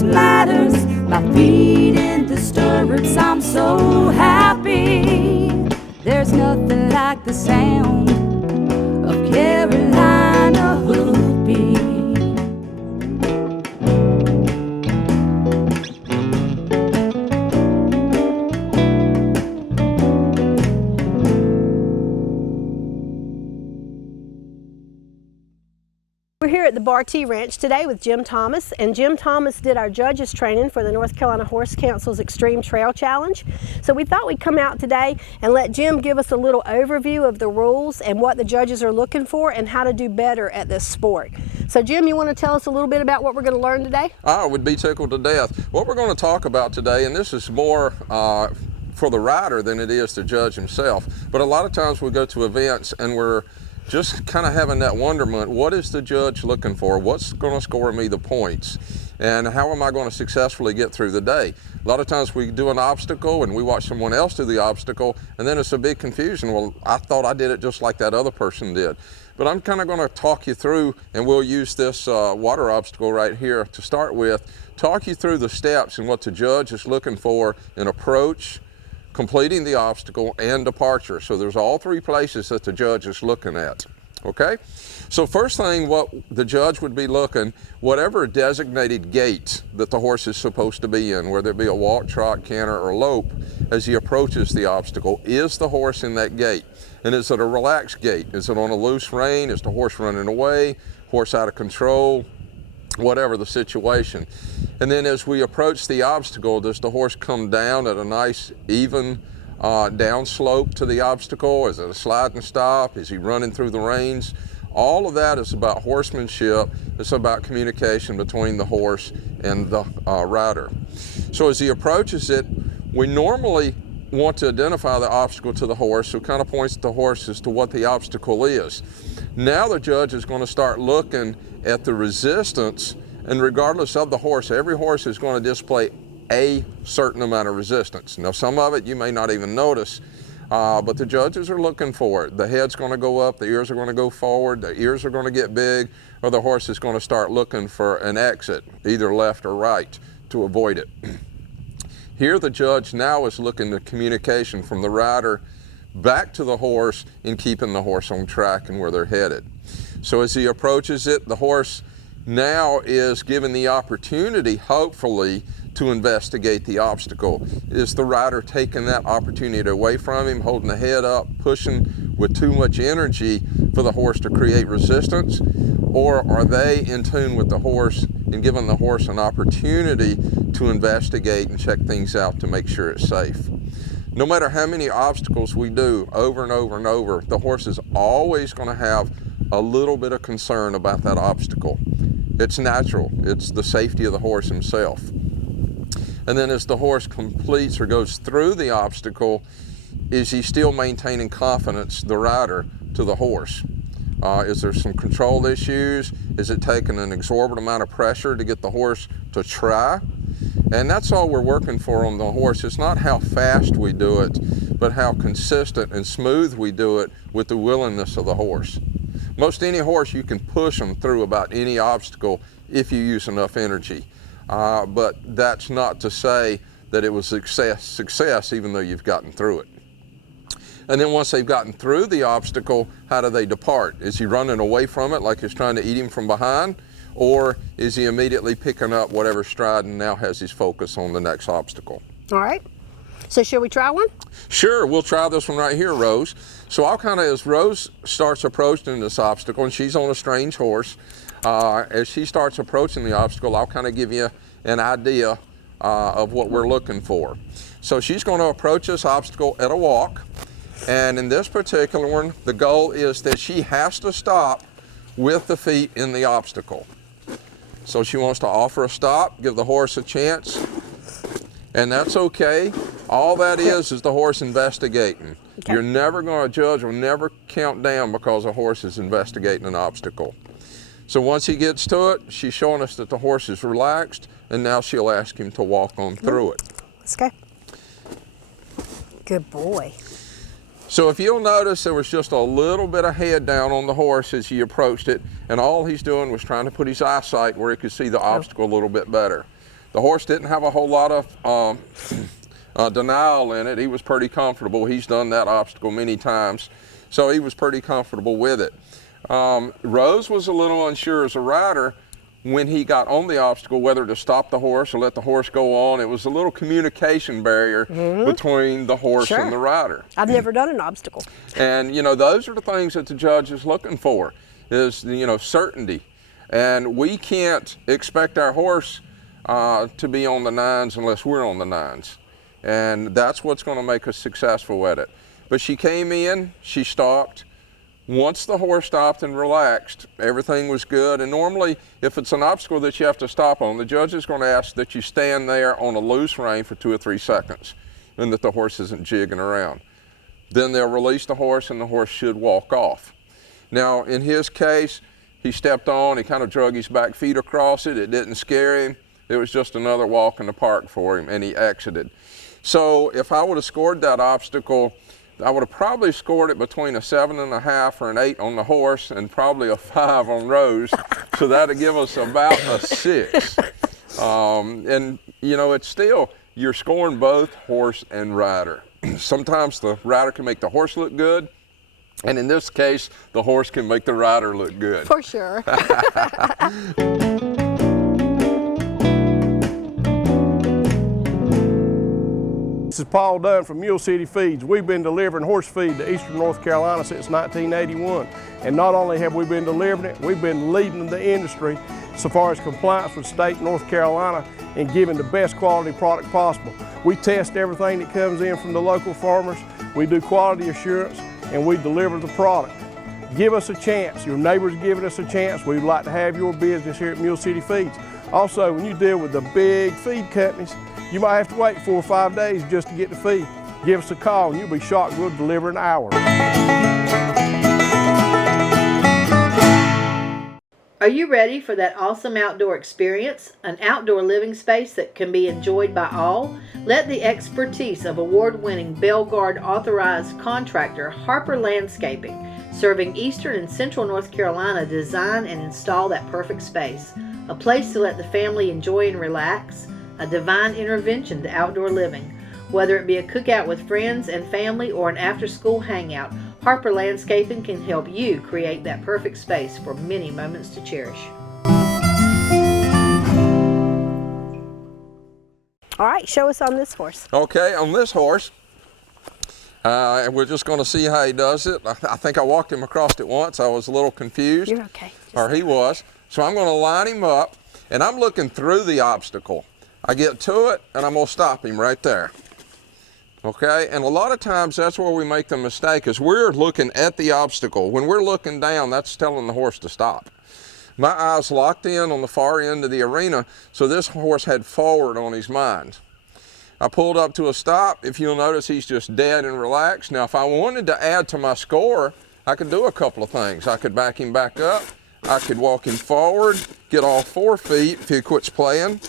voice matters. My feet in the stirrups, I'm so happy. There's nothing like the sound of Carolina hooping. We're here at the Bar T Ranch today with Jim Thomas, and Jim Thomas did our judges training for the North Carolina Horse Council's Extreme Trail Challenge. So we thought we'd come out today and let Jim give us a little overview of the rules and what the judges are looking for and how to do better at this sport. So Jim, you want to tell us a little bit about what we're going to learn today? I would be tickled to death. What we're going to talk about today, and this is more for the rider than it is the judge himself, but a lot of times we go to events and we're just kind of having that wonderment, what is the judge looking for? What's going to score me the points? And how am I going to successfully get through the day? A lot of times we do an obstacle and we watch someone else do the obstacle, and then it's a big confusion. Well, I thought I did it just like that other person did. But I'm kind of going to talk you through, and we'll use this water obstacle right here to start with, talk you through the steps and what the judge is looking for in approach, completing the obstacle, and departure. So there's all three places that the judge is looking at, okay? So first thing, what the judge would be looking, whatever designated gait that the horse is supposed to be in, whether it be a walk, trot, canter, or lope, as he approaches the obstacle, is the horse in that gait? And is it a relaxed gait? Is it on a loose rein? Is the horse running away? Horse out of control? Whatever the situation. And then as we approach the obstacle, does the horse come down at a nice even down slope to the obstacle? Is it a slide and stop? Is he running through the reins? All of that is about horsemanship. It's about communication between the horse and the rider. So as he approaches it, we normally want to identify the obstacle to the horse, so it kind of points the horse as to what the obstacle is. Now the judge is going to start looking at the resistance, and regardless of the horse, every horse is going to display a certain amount of resistance. Now some of it you may not even notice, but the judges are looking for it. The head's going to go up, the ears are going to go forward, the ears are going to get big, or the horse is going to start looking for an exit, either left or right, to avoid it. Here the judge now is looking at communication from the rider back to the horse in keeping the horse on track and where they're headed. So as he approaches it, the horse now is given the opportunity, hopefully, to investigate the obstacle. Is the rider taking that opportunity away from him, holding the head up, pushing with too much energy for the horse to create resistance? Or are they in tune with the horse and giving the horse an opportunity to investigate and check things out to make sure it's safe? No matter how many obstacles we do over and over and over, the horse is always going to have a little bit of concern about that obstacle. It's natural. It's the safety of the horse himself. And then as the horse completes or goes through the obstacle, is he still maintaining confidence, the rider, to the horse? Is there some control issues? Is it taking an exorbitant amount of pressure to get the horse to try? And that's all we're working for on the horse. It's not how fast we do it, but how consistent and smooth we do it with the willingness of the horse. Most any horse, you can push them through about any obstacle if you use enough energy. But that's not to say that it was success even though you've gotten through it. And then once they've gotten through the obstacle, how do they depart? Is he running away from it like it's trying to eat him from behind? Or is he immediately picking up whatever stride and now has his focus on the next obstacle? All right. So shall we try one? Sure, we'll try this one right here, Rose. So I'll kind of, as Rose starts approaching this obstacle, and she's on a strange horse, as she starts approaching the obstacle, I'll kind of give you an idea of what we're looking for. So she's going to approach this obstacle at a walk, and in this particular one, the goal is that she has to stop with the feet in the obstacle. So she wants to offer a stop, give the horse a chance, and that's okay. All that is the horse investigating. Okay. You're never going to judge or never count down because a horse is investigating an obstacle. So once he gets to it, she's showing us that the horse is relaxed, and now she'll ask him to walk on through it. Let's go. Good boy. So if you'll notice, there was just a little bit of head down on the horse as he approached it, and all he's doing was trying to put his eyesight where he could see the obstacle a little bit better. The horse didn't have a whole lot of denial in it. He was pretty comfortable. He's done that obstacle many times, so he was pretty comfortable with it. Rose was a little unsure as a rider when he got on the obstacle whether to stop the horse or let the horse go on. It was a little communication barrier between the horse and the rider. I've never done an obstacle. And you know, those are the things that the judge is looking for, is, you know, certainty. And we can't expect our horse to be on the nines unless we're on the nines. And that's what's going to make us successful at it. But she came in, she stopped. Once the horse stopped and relaxed, everything was good. And normally, if it's an obstacle that you have to stop on, the judge is going to ask that you stand there on a loose rein for 2 or 3 seconds and that the horse isn't jigging around. Then they'll release the horse and the horse should walk off. Now, in his case, he stepped on, he kind of drug his back feet across it. It didn't scare him. It was just another walk in the park for him, and he exited. So if I would have scored that obstacle, I would have probably scored it between a 7.5 or an 8 on the horse and probably a 5 on Rose. So that'd give us about a 6. And you know, it's still, you're scoring both horse and rider. Sometimes the rider can make the horse look good, and in this case, the horse can make the rider look good. For sure. This is Paul Dunn from Mule City Feeds. We've been delivering horse feed to Eastern North Carolina since 1981. And not only have we been delivering it, we've been leading the industry so far as compliance with state North Carolina and giving the best quality product possible. We test everything that comes in from the local farmers. We do quality assurance and we deliver the product. Give us a chance. Your neighbors giving us a chance. We'd like to have your business here at Mule City Feeds. Also, when you deal with the big feed companies, you might have to wait 4 or 5 days just to get the feed. Give us a call and you'll be shocked we'll deliver in an hour. Are you ready for that awesome outdoor experience? An outdoor living space that can be enjoyed by all? Let the expertise of award-winning Belgard authorized contractor Harper Landscaping, serving Eastern and Central North Carolina, design and install that perfect space. A place to let the family enjoy and relax. A divine intervention to outdoor living. Whether it be a cookout with friends and family or an after-school hangout, Harper Landscaping can help you create that perfect space for many moments to cherish. All right, show us on this horse. Okay, on this horse, we're just going to see how he does it. I think I walked him across it once. I was a little confused. You're okay. Or he was. So I'm going to line him up, and I'm looking through the obstacle. I get to it, and I'm going to stop him right there. Okay, and a lot of times that's where we make the mistake, is we're looking at the obstacle. When we're looking down, that's telling the horse to stop. My eyes locked in on the far end of the arena, so this horse had forward on his mind. I pulled up to a stop. If you'll notice, he's just dead and relaxed. Now, if I wanted to add to my score, I could do a couple of things. I could back him back up. I could walk him forward, get all 4 feet if he quits playing.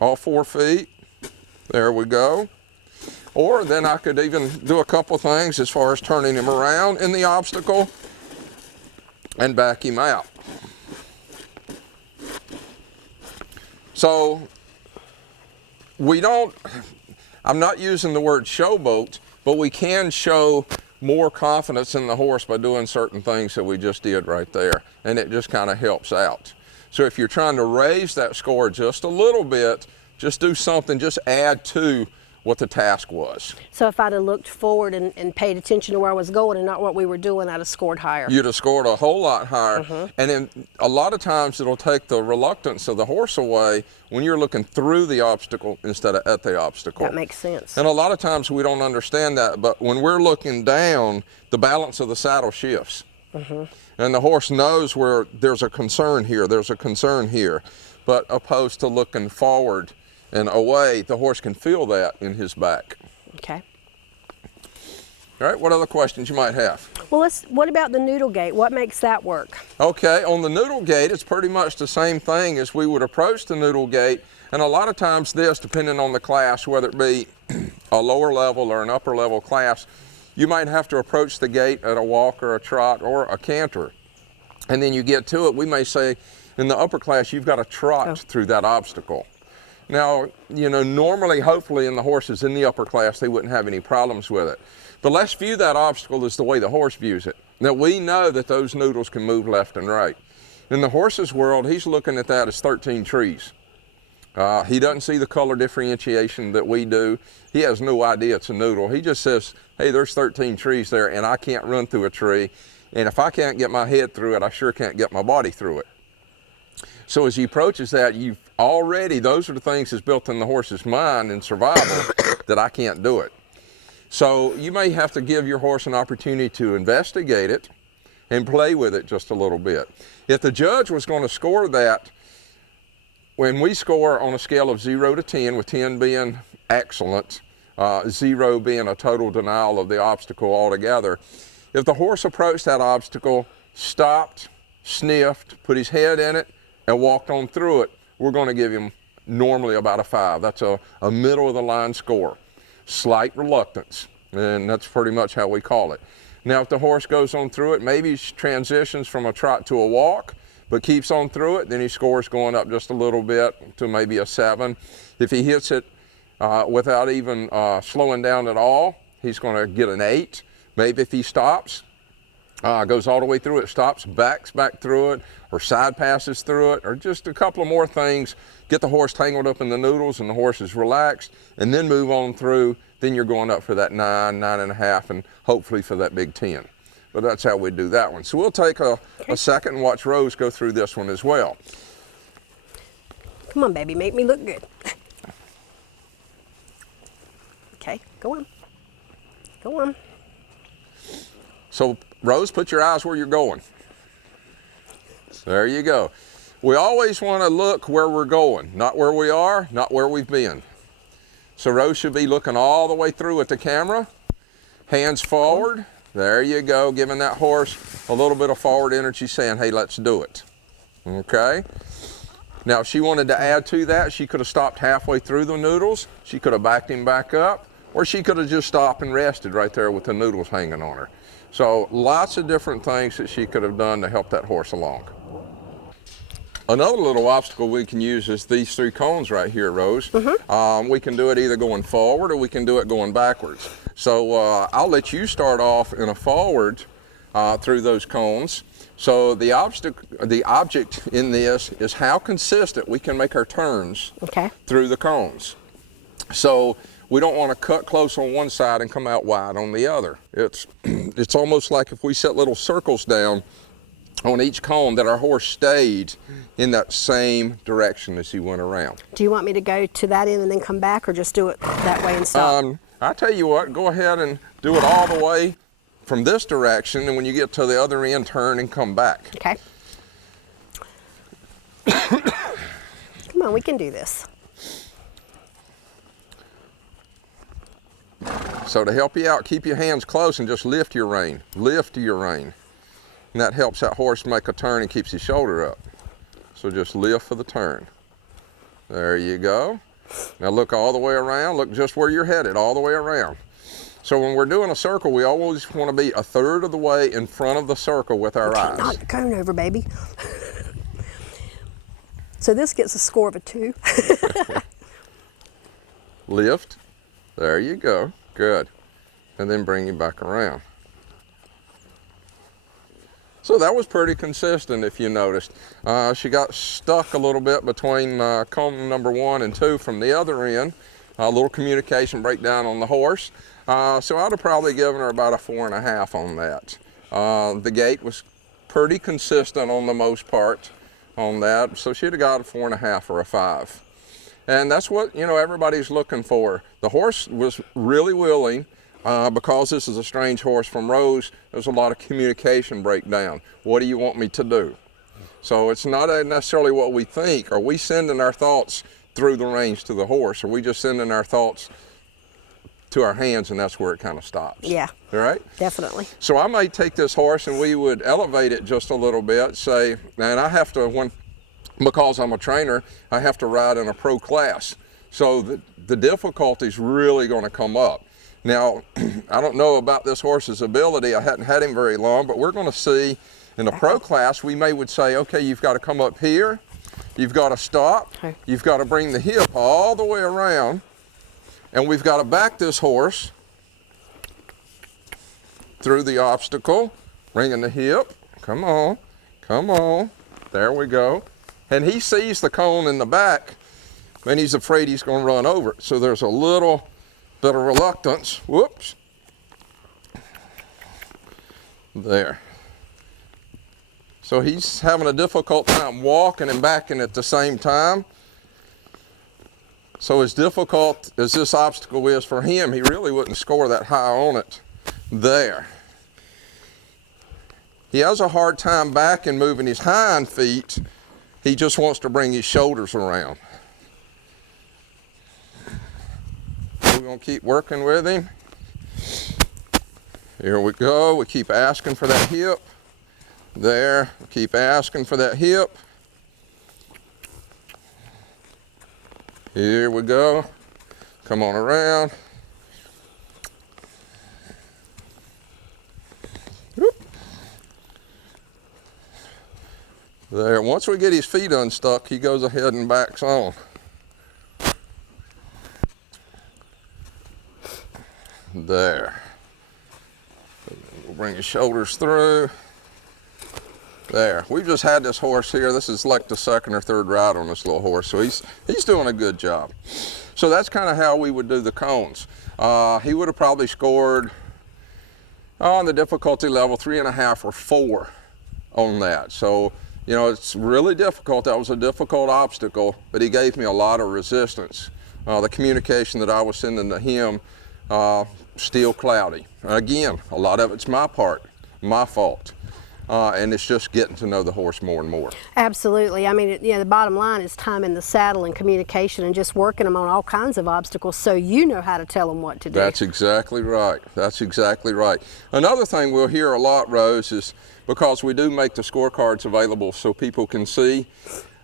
All 4 feet. There we go. Or then I could even do a couple things as far as turning him around in the obstacle and back him out. So I'm not using the word showboat, but we can show more confidence in the horse by doing certain things that we just did right there. And it just kind of helps out. So if you're trying to raise that score just a little bit, just do something, just add to what the task was. So if I'd have looked forward and paid attention to where I was going and not what we were doing, I'd have scored higher. You'd have scored a whole lot higher. And then a lot of times it'll take the reluctance of the horse away when you're looking through the obstacle instead of at the obstacle. That makes sense. And a lot of times we don't understand that, but when we're looking down, the balance of the saddle shifts. And the horse knows where there's a concern here, there's a concern here. But opposed to looking forward and away, the horse can feel that in his back. Okay. All right, what other questions you might have? Well, what about the noodle gate? What makes that work? Okay, on the noodle gate, it's pretty much the same thing as we would approach the noodle gate. And a lot of times this, depending on the class, whether it be a lower level or an upper level class, you might have to approach the gate at a walk or a trot or a canter. And then you get to it, we may say, in the upper class, you've got to trot through that obstacle. Now, you know, normally, hopefully, in the horses in the upper class, they wouldn't have any problems with it. But let's view that obstacle as the way the horse views it. Now, we know that those noodles can move left and right. In the horse's world, he's looking at that as 13 trees. He doesn't see the color differentiation that we do. He has no idea it's a noodle. He just says, hey, there's 13 trees there, and I can't run through a tree. And if I can't get my head through it, I sure can't get my body through it. So as he approaches that, those are the things that's built in the horse's mind in survival that I can't do it. So you may have to give your horse an opportunity to investigate it and play with it just a little bit. If the judge was going to score that, when we score on a scale of 0 to 10, with 10 being excellent, 0 being a total denial of the obstacle altogether, if the horse approached that obstacle, stopped, sniffed, put his head in it, and walked on through it, we're going to give him normally about a 5. That's a middle of the line score. Slight reluctance, and that's pretty much how we call it. Now, if the horse goes on through it, maybe he transitions from a trot to a walk, but keeps on through it, then he scores going up just a little bit to maybe a 7. If he hits it without even slowing down at all, he's going to get an 8. Maybe if he stops, goes all the way through it, stops, backs back through it, or side passes through it, or just a couple of more things, get the horse tangled up in the noodles and the horse is relaxed, and then move on through, then you're going up for that 9, 9.5, and hopefully for that big 10. But that's how we do that one. So we'll take a second and watch Rose go through this one as well. Come on, baby, make me look good. Okay, go on. Go on. So Rose, put your eyes where you're going. There you go. We always want to look where we're going, not where we are, not where we've been. So Rose should be looking all the way through at the camera, hands forward. There you go, giving that horse a little bit of forward energy, saying, hey, let's do it. Okay? Now, if she wanted to add to that, she could have stopped halfway through the noodles. She could have backed him back up, or she could have just stopped and rested right there with the noodles hanging on her. So lots of different things that she could have done to help that horse along. Another little obstacle we can use is these 3 cones right here, Rose. We can do it either going forward or we can do it going backwards. So I'll let you start off in a forward through those cones. So the object in this is how consistent we can make our turns through the cones. So we don't want to cut close on one side and come out wide on the other. It's almost like if we set little circles down on each cone that our horse stayed in that same direction as he went around. Do you want me to go to that end and then come back, or just do it that way and stop? I tell you what, go ahead and do it all the way from this direction, and when you get to the other end, turn and come back. Okay. Come on, we can do this. So to help you out, keep your hands close and just lift your rein. Lift your rein. And that helps that horse make a turn and keeps his shoulder up. So just lift for the turn. There you go. Now look all the way around. Look just where you're headed, all the way around. So when we're doing a circle, we always want to be a third of the way in front of the circle with our eyes. Knock the cone over, baby. So this gets a score of a 2. Lift. There you go. Good. And then bring him back around. So that was pretty consistent, if you noticed. She got stuck a little bit between cone number 1 and 2 from the other end. A little communication breakdown on the horse. So I'd have probably given her about a 4.5 on that. The gait was pretty consistent on the most part on that. So she'd have got a 4.5 or a 5. And that's what, you know, everybody's looking for. The horse was really willing. Because this is a strange horse from Rose, there's a lot of communication breakdown. What do you want me to do? So it's not necessarily what we think. Are we sending our thoughts through the reins to the horse? Are we just sending our thoughts to our hands, and that's where it kind of stops? Yeah. All right? Definitely. So I might take this horse and we would elevate it just a little bit, say, and I have to, because I'm a trainer, I have to ride in a pro class. So the difficulty's really going to come up. Now, I don't know about this horse's ability. I hadn't had him very long, but we're going to see in the pro class, we would say, okay, you've got to come up here, You've got to stop. Okay. You've got to bring the hip all the way around. And we've got to back this horse through the obstacle, bringing the hip. Come on, come on. There we go. And he sees the cone in the back, and he's afraid he's going to run over it. So there's a little bit of reluctance. Whoops. There. So he's having a difficult time walking and backing at the same time. So as difficult as this obstacle is for him, he really wouldn't score that high on it. There. He has a hard time back and moving his hind feet. He just wants to bring his shoulders around. We're going to keep working with him. Here we go. We keep asking for that hip. There. Keep asking for that hip. Here we go. Come on around. Whoop. There. Once we get his feet unstuck, he goes ahead and backs on. There. We'll bring his shoulders through. There. We've just had this horse here. This is like the second or third ride on this little horse, so he's doing a good job. So that's kind of how we would do the cones. He would have probably scored on the difficulty level 3.5 or 4 on that. So, you know, it's really difficult. That was a difficult obstacle, but he gave me a lot of resistance. The communication that I was sending to him, still cloudy. Again, a lot of it's my part, my fault. And it's just getting to know the horse more and more. Absolutely. I mean, the bottom line is time in the saddle and communication and just working them on all kinds of obstacles so you know how to tell them what to do. That's exactly right. That's exactly right. Another thing we'll hear a lot, Rose, is because we do make the scorecards available so people can see,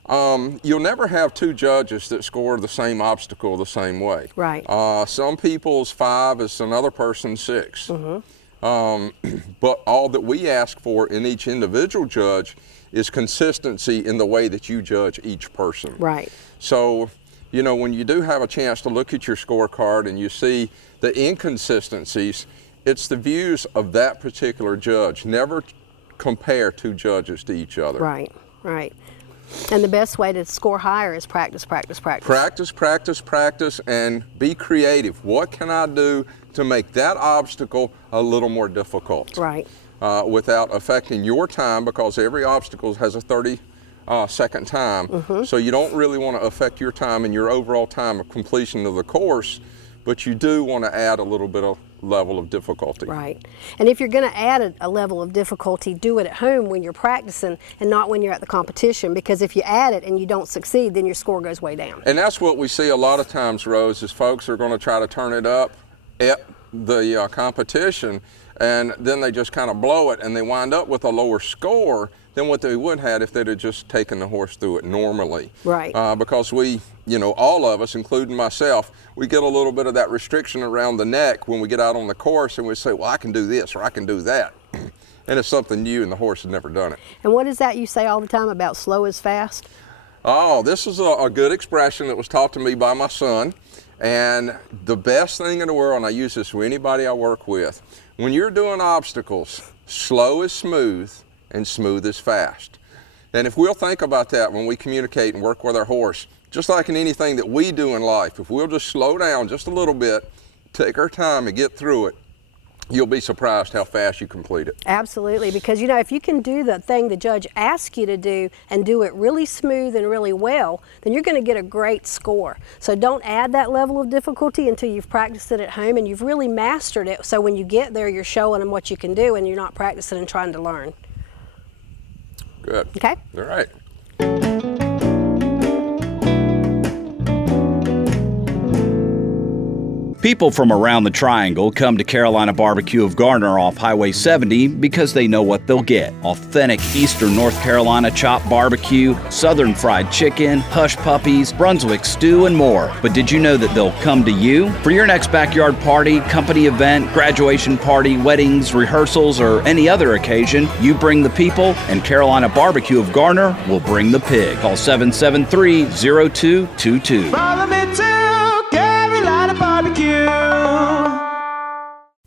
you'll never have 2 judges that score the same obstacle the same way. Right. Some people's 5 is another person's 6. But all that we ask for in each individual judge is consistency in the way that you judge each person. Right. So, you know, when you do have a chance to look at your scorecard and you see the inconsistencies, it's the views of that particular judge. Never compare 2 judges to each other. Right, right. And the best way to score higher is practice, practice, practice. Practice, practice, practice, and be creative. What can I do to make that obstacle a little more difficult? Right. Without affecting your time, because every obstacle has a 30-second time. So you don't really want to affect your time and your overall time of completion of the course, but you do want to add a little bit of level of difficulty. Right. And if you're going to add a level of difficulty, do it at home when you're practicing and not when you're at the competition, because if you add it and you don't succeed, then your score goes way down. And that's what we see a lot of times, Rose, is folks are going to try to turn it up at the competition, and then they just kind of blow it and they wind up with a lower score than what they would have if they'd have just taken the horse through it normally. Right. Because we, you know, all of us, including myself, we get a little bit of that restriction around the neck when we get out on the course and we say, well, I can do this or I can do that. And it's something new and the horse has never done it. And what is that you say all the time about slow is fast? Oh, this is a good expression that was taught to me by my son. And the best thing in the world, and I use this with anybody I work with, when you're doing obstacles, slow is smooth and smooth is fast. And if we'll think about that when we communicate and work with our horse, just like in anything that we do in life, if we'll just slow down just a little bit, take our time and get through it, you'll be surprised how fast you complete it. Absolutely, because you know, if you can do the thing the judge asks you to do and do it really smooth and really well, then you're going to get a great score. So don't add that level of difficulty until you've practiced it at home and you've really mastered it, so when you get there you're showing them what you can do and you're not practicing and trying to learn. Good. Okay? All right. People from around the Triangle come to Carolina Barbecue of Garner off Highway 70 because they know what they'll get. Authentic Eastern North Carolina chopped barbecue, Southern fried chicken, hush puppies, Brunswick stew, and more. But did you know that they'll come to you? For your next backyard party, company event, graduation party, weddings, rehearsals, or any other occasion, you bring the people, and Carolina Barbecue of Garner will bring the pig. Call 773-0222. Follow me to Carolina Barbecue.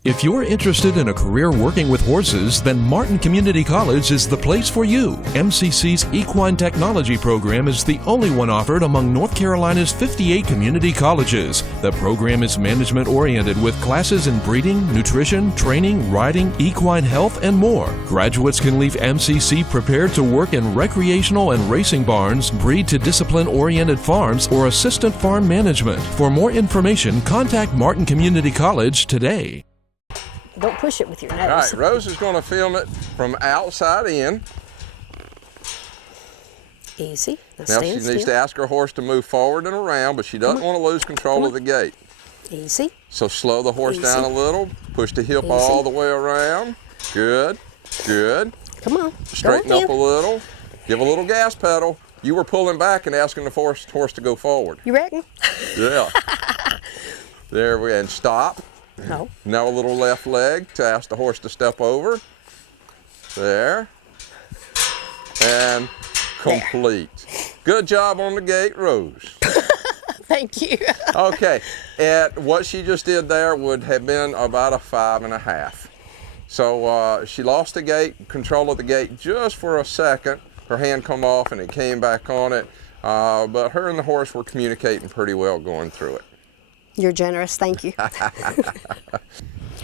If you're interested in a career working with horses, then Martin Community College is the place for you. MCC's Equine Technology program is the only one offered among North Carolina's 58 community colleges. The program is management-oriented with classes in breeding, nutrition, training, riding, equine health, and more. Graduates can leave MCC prepared to work in recreational and racing barns, breed to discipline-oriented farms, or assistant farm management. For more information, contact Martin Community College today. Don't push it with your nose. All right, Rose is going to film it from outside in. Easy. Now she needs to ask her horse to move forward and around, but she doesn't want to lose control of the gate. Easy. So slow the horse down a little, push the hip all the way around. Good, good. Come on. Straighten up a little, give a little gas pedal. You were pulling back and asking the horse to go forward. You reckon? Yeah. There we go, and stop. No. Now a little left leg to ask the horse to step over. There. And complete. There. Good job on the gate, Rose. Thank you. Okay, and what she just did there would have been about a 5.5. So she lost the gate, control of the gate just for a second. Her hand come off and it came back on it. But her and the horse were communicating pretty well going through it. You're generous, thank you. All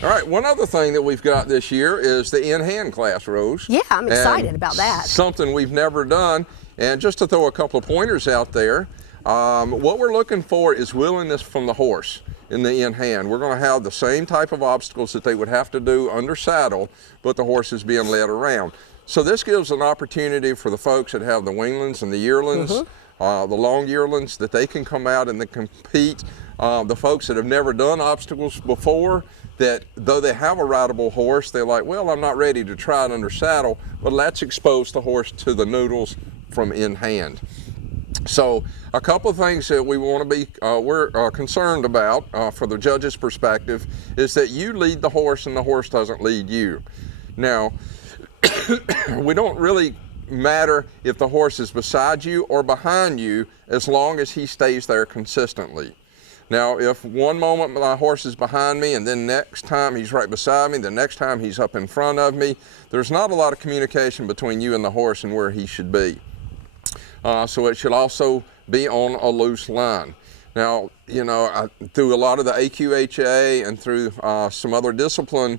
right, one other thing that we've got this year is the in-hand class, Rose. Yeah, I'm excited about that. Something we've never done. And just to throw a couple of pointers out there, what we're looking for is willingness from the horse in the in-hand. We're going to have the same type of obstacles that they would have to do under saddle, but the horse is being led around. So this gives an opportunity for the folks that have the weanlings and the yearlings, the long yearlings, that they can come out and they compete. The folks that have never done obstacles before, that though they have a rideable horse, they're like, well, I'm not ready to try it under saddle, but let's expose the horse to the noodles from in hand. So a couple of things that we want to be, we're concerned about for the judge's perspective is that you lead the horse and the horse doesn't lead you. Now, we don't really matter if the horse is beside you or behind you as long as he stays there consistently. Now, if one moment my horse is behind me and then next time he's right beside me, the next time he's up in front of me, there's not a lot of communication between you and the horse and where he should be. So it should also be on a loose line. Now, you know, through a lot of the AQHA and through some other discipline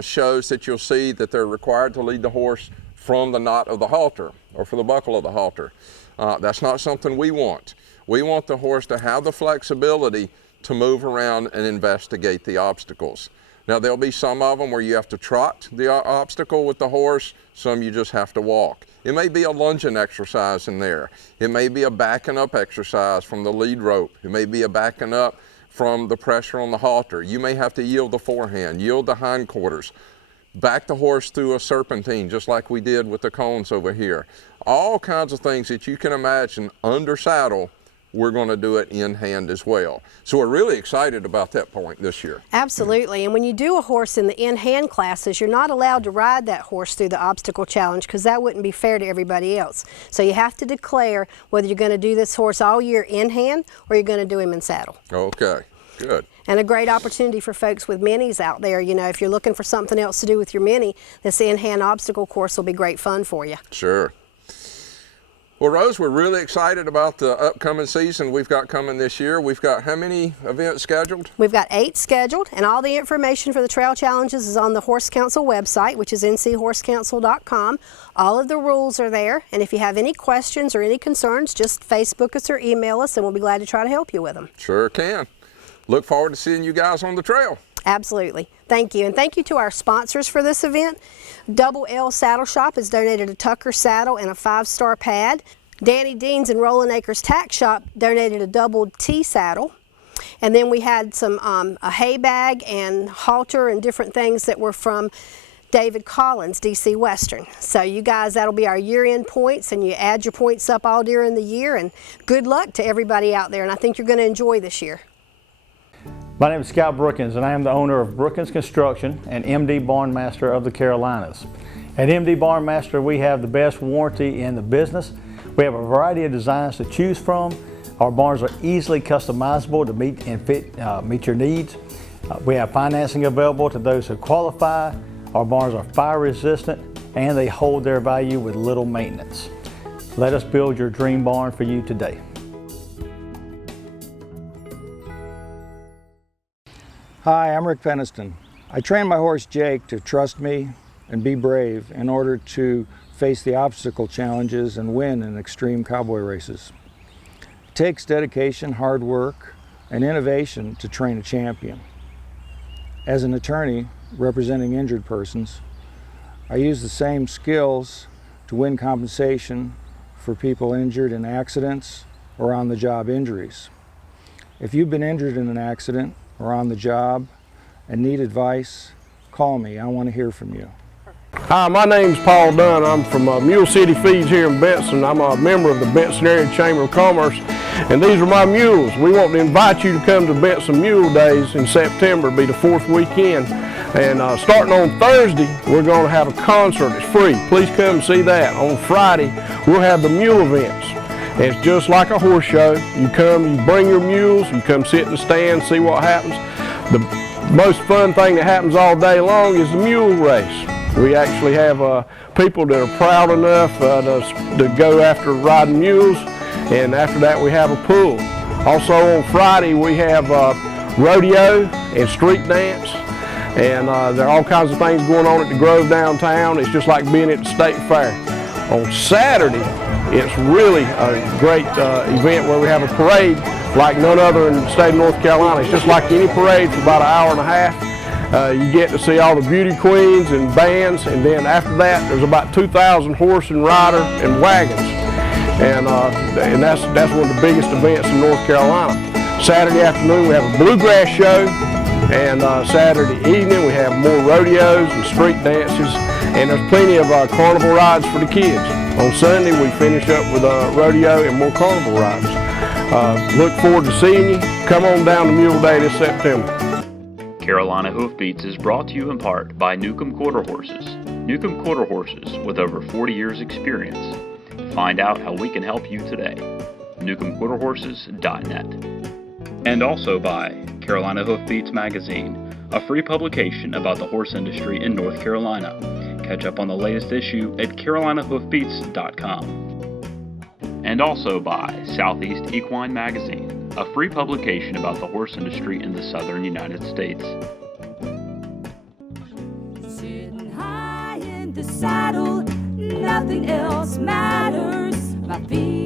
shows that you'll see that they're required to lead the horse from the knot of the halter or from the buckle of the halter. That's not something we want. We want the horse to have the flexibility to move around and investigate the obstacles. Now there'll be some of them where you have to trot the obstacle with the horse, some you just have to walk. It may be a lunging exercise in there. It may be a backing up exercise from the lead rope. It may be a backing up from the pressure on the halter. You may have to yield the forehand, yield the hindquarters, back the horse through a serpentine, just like we did with the cones over here. All kinds of things that you can imagine under saddle, we're going to do it in hand as well. So we're really excited about that point this year. Absolutely, and when you do a horse in the in-hand classes, you're not allowed to ride that horse through the obstacle challenge because that wouldn't be fair to everybody else. So you have to declare whether you're going to do this horse all year in hand or you're going to do him in saddle. Okay, good. And a great opportunity for folks with minis out there. You know, if you're looking for something else to do with your mini, this in-hand obstacle course will be great fun for you. Sure. Well, Rose, we're really excited about the upcoming season we've got coming this year. We've got how many events scheduled? We've got 8 scheduled, and all the information for the trail challenges is on the Horse Council website, which is nchhorsecouncil.com. All of the rules are there, and if you have any questions or any concerns, just Facebook us or email us, and we'll be glad to try to help you with them. Sure can. Look forward to seeing you guys on the trail. Absolutely. Thank you. And thank you to our sponsors for this event. Double L Saddle Shop has donated a Tucker saddle and a 5-star pad. Danny Dean's and Rolling Acres Tack Shop donated a double T saddle. And then we had some a hay bag and halter and different things that were from David Collins, DC Western. So you guys, that'll be our year-end points, and you add your points up all during the year, and good luck to everybody out there, and I think you're going to enjoy this year. My name is Scout Brookins, and I am the owner of Brookins Construction and MD Barn Master of the Carolinas. At MD Barn Master, we have the best warranty in the business. We have a variety of designs to choose from. Our barns are easily customizable to meet your needs. We have financing available to those who qualify. Our barns are fire resistant and they hold their value with little maintenance. Let us build your dream barn for you today. Hi, I'm Rick Peniston. I train my horse Jake to trust me and be brave in order to face the obstacle challenges and win in extreme cowboy races. It takes dedication, hard work, and innovation to train a champion. As an attorney representing injured persons, I use the same skills to win compensation for people injured in accidents or on-the-job injuries. If you've been injured in an accident or on the job and need advice, call me. I want to hear from you. Hi, my name's Paul Dunn. I'm from Mule City Feeds here in Benson. I'm a member of the Benson Area Chamber of Commerce, and these are my mules. We want to invite you to come to Benson Mule Days in September. It'll be the 4th weekend. And starting on Thursday, we're going to have a concert. It's free. Please come and see that. On Friday, we'll have the mule events. And it's just like a horse show. You come, you bring your mules, you come sit in the stand, see what happens. The most fun thing that happens all day long is the mule race. We actually have people that are proud enough to go after riding mules, and after that we have a pool. Also on Friday we have rodeo and street dance, and there are all kinds of things going on at the Grove downtown. It's just like being at the State Fair. On Saturday, it's really a great event where we have a parade like none other in the state of North Carolina. It's just like any parade for about an hour and a half. You get to see all the beauty queens and bands, and then after that there's about 2,000 horse and rider and wagons, and that's one of the biggest events in North Carolina. Saturday afternoon we have a bluegrass show, and Saturday evening we have more rodeos and street dances, and there's plenty of carnival rides for the kids. On Sunday we finish up with a rodeo and more carnival rides. Look forward to seeing you. Come on down to Mule Day this September. Carolina Hoofbeats is brought to you in part by Newcomb Quarter Horses. Newcomb Quarter Horses with over 40 years experience. Find out how we can help you today. NewcombQuarterHorses.net. And also by Carolina Hoofbeats Magazine, a free publication about the horse industry in North Carolina. Catch up on the latest issue at CarolinaHoofbeats.com. And also by Southeast Equine Magazine, a free publication about the horse industry in the southern United States. Sitting high in the saddle, nothing else matters. My feet